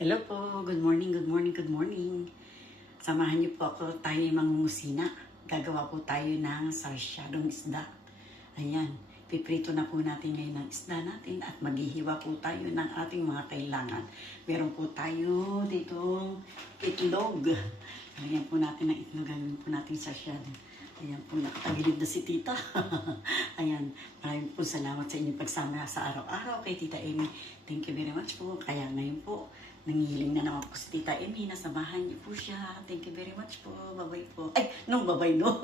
Hello po, good morning, good morning, good morning. Samahan niyo po ako, tayo mangungusina. Gagawa po tayo ng sarsyadong isda. Ayan, piprito na po natin ngayon ng isda natin at maghihiwa po tayo ng ating mga kailangan. Meron po tayo ditong itlog. Lagyan po natin ng itlog, gawin po natin sarsyado. Ayan po, nakatagilid na si Tita. Ayan, maraming po salamat sa inyong pagsama sa araw-araw kay Tita Amy. Thank you very much po. Kaya ngayon po, nangihiling na naman po si Tita Amy. Nasamahan niyo po siya. Thank you very much po. Bye-bye po. Ay, no, bye-bye no.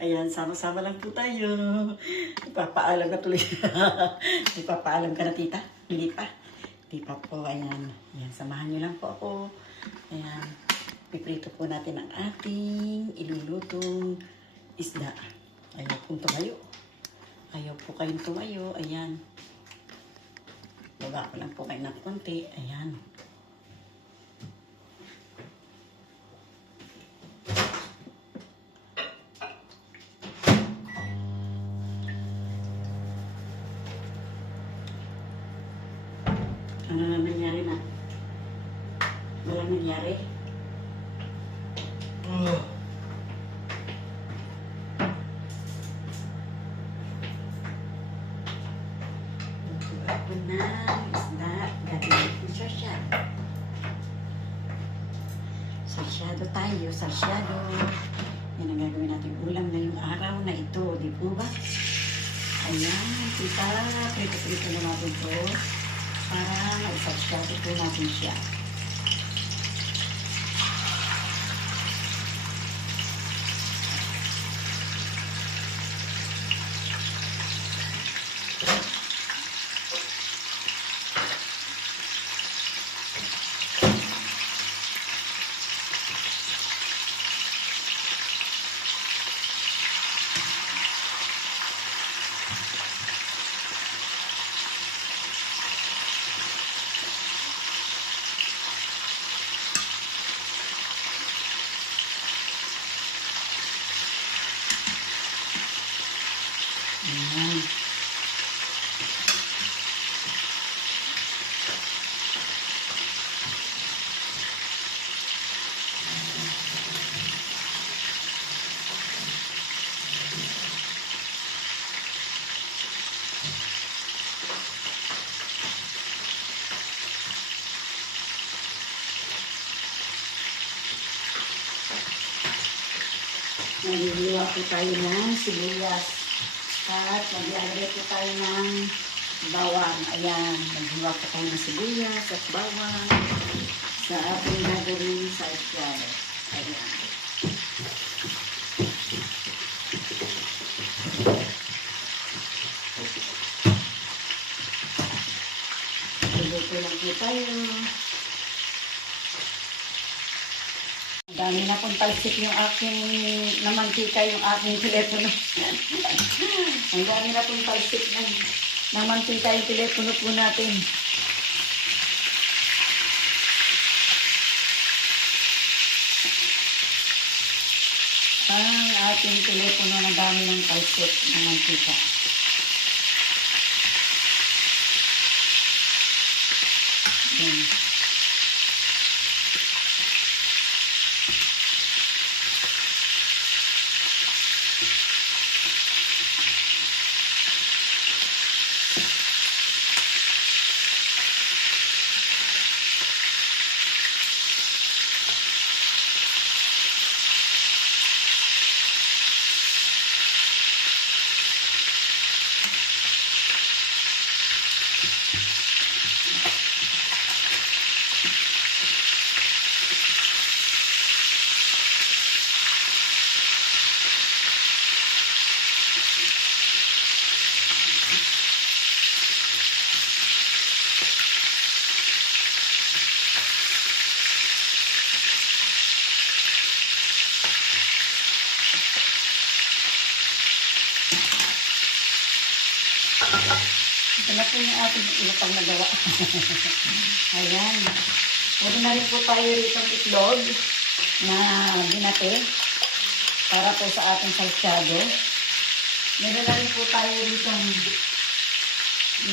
Ayan, sama-sama lang po tayo. Ipapaalam na tuloy. Ipapaalam ka na, Tita? Hindi pa. Hindi pa po. Ayan. Ayan, samahan niyo lang po ako. Ayan. Piprito po natin ang ating ilulutong isda. Ayaw pong tumayo. Ayaw po kayong tumayo. Ayan. Baba ko lang po kayo ng konti. Ayan. Ano na nangyari na? Walang nangyari? Ako na isda. Gagawin ko sarsyado. Sarsyado tayo. Sarsyado. Yan ang gagawin natin ulam ngayong araw na ito. Di po ba? Ayan. Tita, prito-prito na natin ito para maisarsyado po natin siya. Ayan. Naliliwa po tayo ng sibuyas. At maglalagay po tayo ng bawang. Ayan, maghiwa po tayo ng sibuyas at bawang sa ating gagawin sa sarsyado. Ayan. Luto lang po tayo. Dami na pong talsik yung aking namantika yung aking telepono. Ang dami na pong talsik na mantika yung telepono po natin. Ang ating telepono na dami ng talsik na mantika. Ayan. Ito na po yung ating ilupang nagawa. Ayan. Pwede na rin po tayo rito ng itlog na binate para po sa ating sarsyado. Meron na rin po tayo rito ng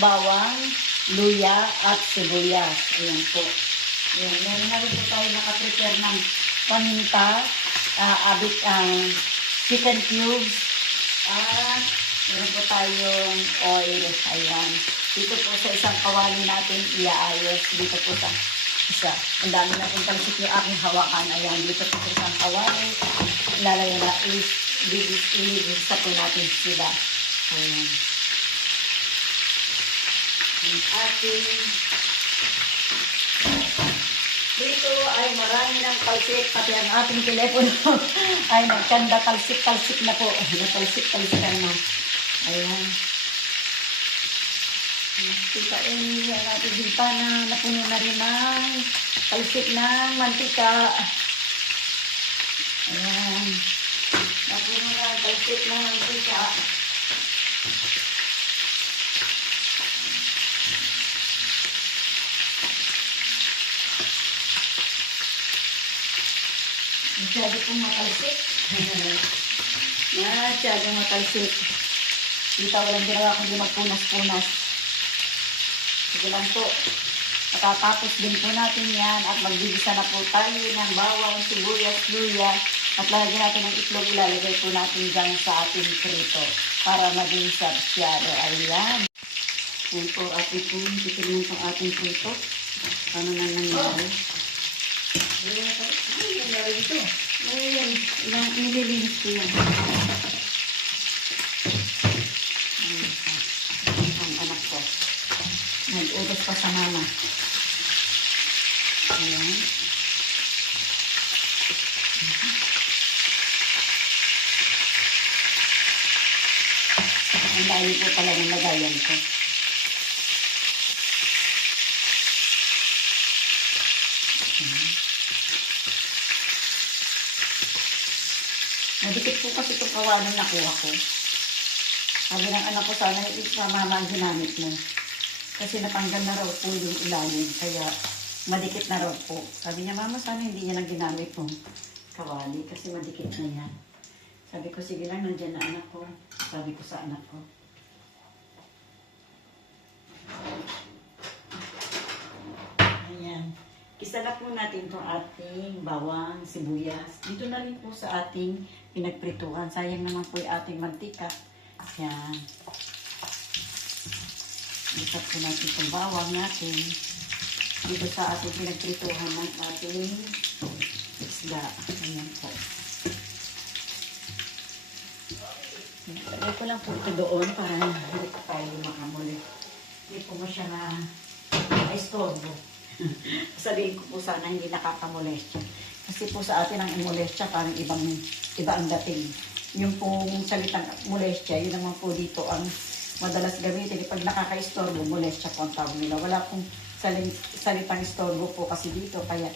bawang, luya at sibuyas. Ayan po. Ayan, meron na rin po tayo nakaprepare ng paminta, chicken cubes, at meron po tayong oil. Ayan. Dito po sa isang kawali natin iaayos. Dito po sa isa. Ang dami na pong talsik yung aking hawakan. Ayan. Dito po sa isang kawali. Ilalagay na ililisa po natin sila. Ayan. Ang ating dito ay marami ng talsik. Pati ang ating telepono ay nagkanda talsik-talsik na po. Natalsik-talsik na. Ayan. Kita ini ang ating bintana na puno na rin ng talsik ng mantika. Ayan. Napuno na ang talsik ng mantika. Masyado pong matalsik. Masyadong matalsik. Dito walang ginawa kundi magpunas-punas. Sige lang po. Matatapos din po natin yan at magbibisa na po tayo ng bawang, sibuyas, luya at lagyan natin ng itlog. Ilalagay po natin dyan sa ating prito para maging sarsyado. Ayan. Yan po ating po. Titignan po ating prito. Ano na nangyari? Ano nangyari dito? Ayan. Nililinis ko yan. Ang anak ko. Nag-utos pa sa mama. Ayan. Ang dahil po pala ng lagayan ko. Nadikit po kasi itong kawanan nakuha ko. Sabi ng anak ko, sana sa mama ang ginamit mo. Kasi natanggal na raw po yung ilalim. Kaya madikit na raw po. Sabi niya, mama, sana hindi niya lang ginamit yung kawali. Kasi madikit na yan. Sabi ko, sige lang, nandiyan na anak ko. Sabi ko sa anak ko. Ayan. Isa na po natin itong ating bawang, sibuyas. Dito na rin po sa ating pinagprituhan. Sayang naman po yung ating mantika. Ayan. Isap po natin itong bawang natin. Dito sa ating pinagprituhan ng ating isda. Ayan po. Lagay ko lang po ito doon para hindi ko tayo makamuli. Hindi po mo siya na istorbo. Sabihin ko po sana hindi nakakamolestya. Kasi po sa atin ang molestya parang iba ang dating. Yung pong salitang molestya, yun naman po dito ang madalas gamitin. Pag nakaka-istorbo, molestya po ang tawag nila. Wala pong salitang istorbo po kasi dito. Kaya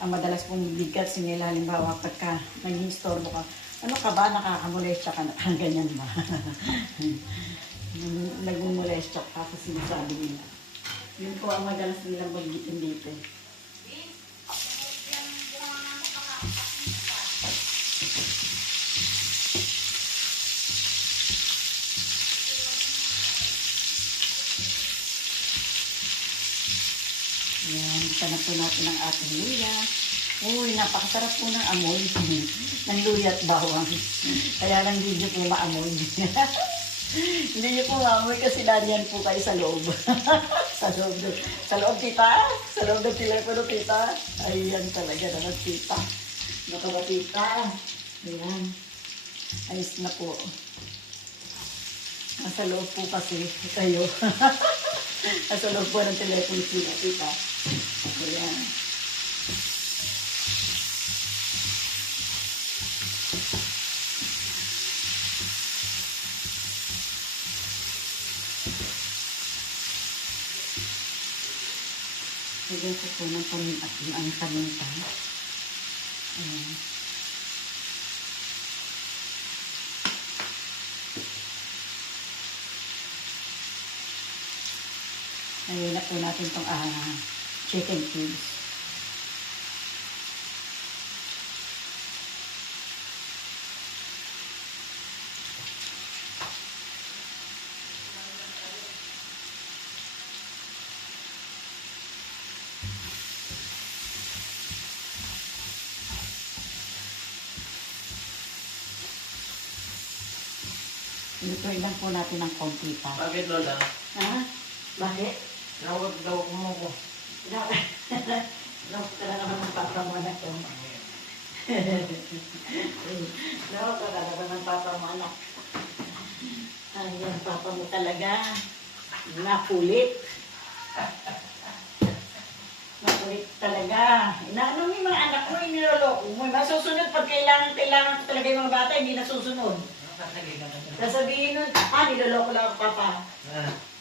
ang madalas pong bigat nila, halimbawa pagka naging istorbo ka, ano ka ba, nakakamolestya ka na? Ganyan ba? Nagmumolestya ka kasi sinasabi nila. Yun po ang madalas nilang magitin dito. Ayan, isa na po natin ang ating luya. Uy, napakasarap po ng amoy ng luya at bawang. Kaya lang hindi nyo po maamoy. Hindi nyo po maamoy kasi nariyan po kayo sa loob. Sa loob, tita. Sa loob ng telepono, tita. Ayan talaga naman, tita. Nakaba, tita. Ayan. Ayos na po. Nasa loob po kasi kayo. Nasa loob po ng telepono sila, tita. Ayan. Lagyan ko po ng paminta. Ayan. Ayan na po natin itong chicken cubes. Lutuin lang po natin ng konti pa. Bakit, Lola? Ha? Bakit? Nawag daw mo ko. Lawak ka na naman ng papa mo anak ko. Lawak ka na naman ng papa mo anak. Ayan, papa mo talaga. Nakulit. Nakulit talaga. Inaano mo yung mga anak mo, iniloloko mo. Masusunod pag kailangan ko talaga yung mga bata, hindi nasusunod. Sasabihin nun, niloloko lang ako papa.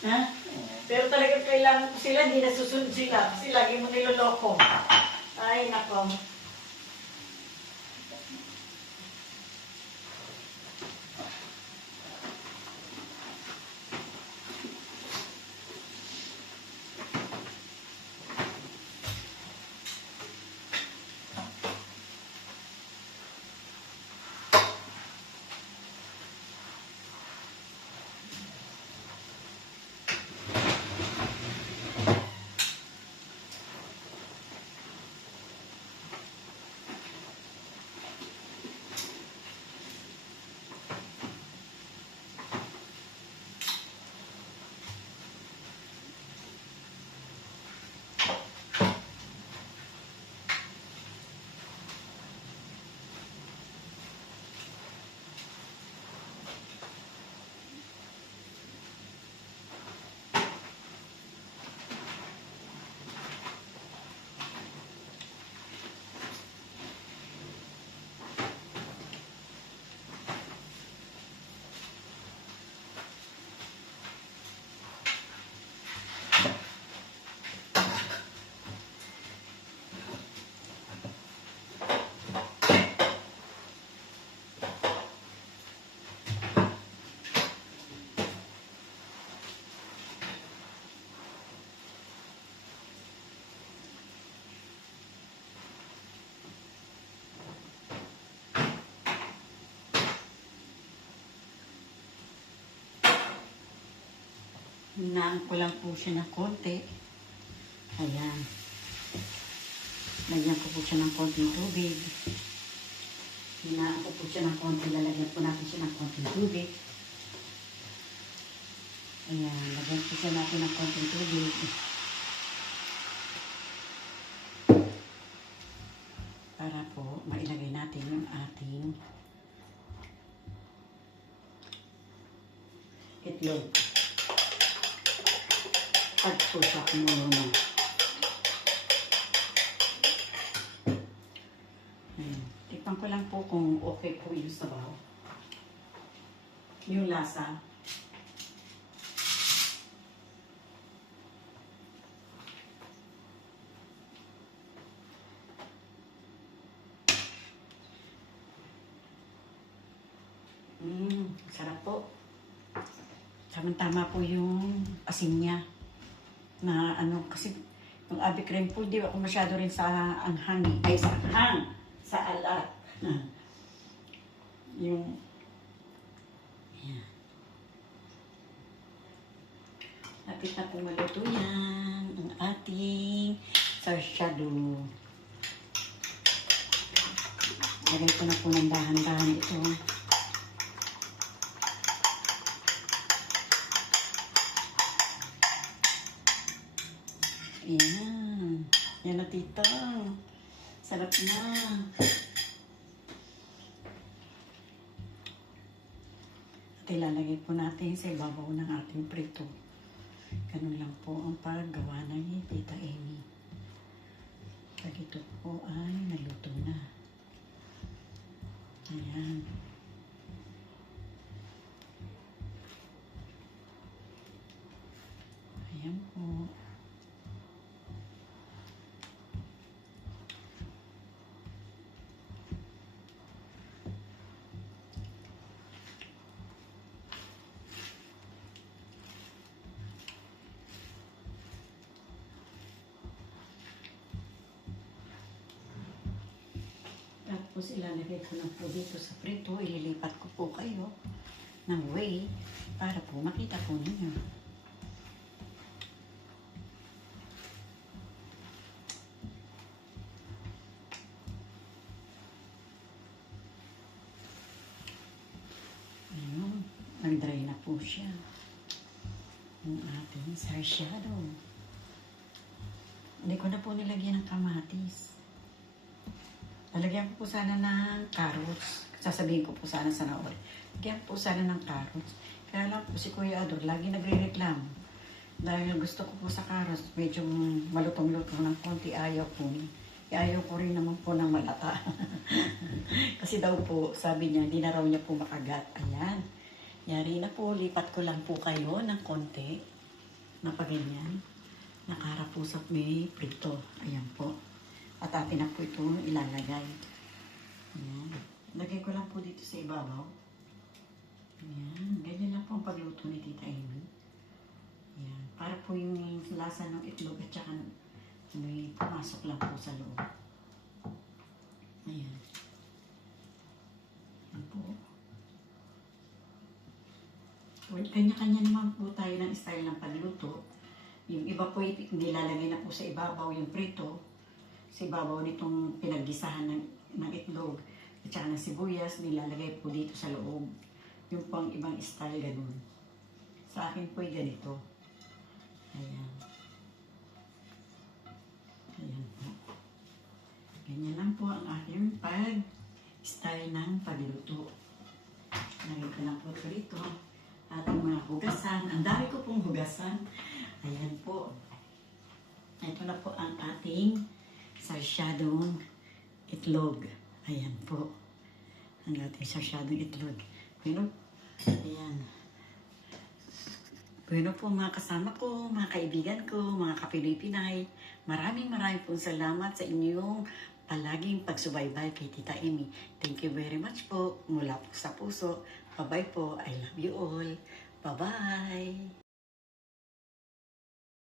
Ha? Pero talagang kailangan ko sila, hindi nasusunod sila. Kasi lagi mo niloloko. Ay, nako. Hinaan ko lang po siya ng konti. Ayan. Lagyan ko po siya ng konting tubig. Hinaan ko po siya ng konti. Lalagyan po natin siya ng konting tubig. Ayan. Lagyan po siya natin ng konting tubig. Para po mailagay natin yung ating itlog. Pag po siya kumulo na. Tikpan ko lang po kung okay po yung sabaw. Yung lasa. Sarap po. Tama-tama po yung asin niya. Na ano, kasi yung abi creme po, di ako masyado rin sa anghang. Ay, sa anghang. Sa alat. Yung, yan. Lapit na po maluto yan. Ang ating sarsyado. Lagay ko na po ng dahan-dahan ito. Ayan. Yan na tita. Sarap na. At ilalagay po natin sa ibabaw ng ating prito. Ganun lang po ang paggawa ng Tita Amy. Pag ito po ay naluto na. Ayan. Ayan po. Tapos ilalagay ko na po dito sa prito, ililipat ko po kayo ng way para po makita po ninyo. Ayun, nag-dry siya. Ang ating sarsyado. Hindi ko na po nilagyan ng kamatis. Lalagyan ko po sana ng carrots. Sasabihin ko po sana sa naol. Lagyan ko po sana ng carrots. Kaya lang po si Kuya Ador, lagi nagre-reklamo. Dahil gusto ko po sa carrots, medyo malutong-lutong ng konti, ayaw po. Ayaw ko rin naman po ng malata. Kasi daw po, sabi niya, hindi na raw niya po makagat. Ayan. Yari na po, lipat ko lang po kayo ng konti. Na paganyan. Nakara po sa may prito. Ayan po. At atin na po ito ilalagay. Ayan. Lagay ko lang po dito sa ibabaw. Ayan. Ganyan lang po ang pagluto ni Tita Amy. Ayan. Para po yung lasa ng itlog at saka may pumasok lang po sa loob. Ayan. Ayan po. Kanya-kanya naman po tayo ng style ng pagluto. Yung iba po nilalagay na po sa ibabaw yung prito. Sa ibabaw nitong pinaggisahan ng itlog at saka ng sibuyas, nilalagay po dito sa loob. Yung pang ibang style ganun. Sa akin po ay ganito. Ayan. Ayan po. Ganyan lang po ang aking style ng pagluto. Lagay ko lang po ito rito. Ating mga hugasan. Ang dami ko pong hugasan. Ayan po. Ito na po ang ating sarsyadong itlog. Ayan po. Ang ating sarsyadong itlog. Bueno, ayan. Bueno po mga kasama ko, mga kaibigan ko, mga kapilipinay. Maraming pong salamat sa inyong palaging pagsubaybay kay Tita Amy. Thank you very much po. Mula po sa puso. Bye-bye po. I love you all. Bye-bye.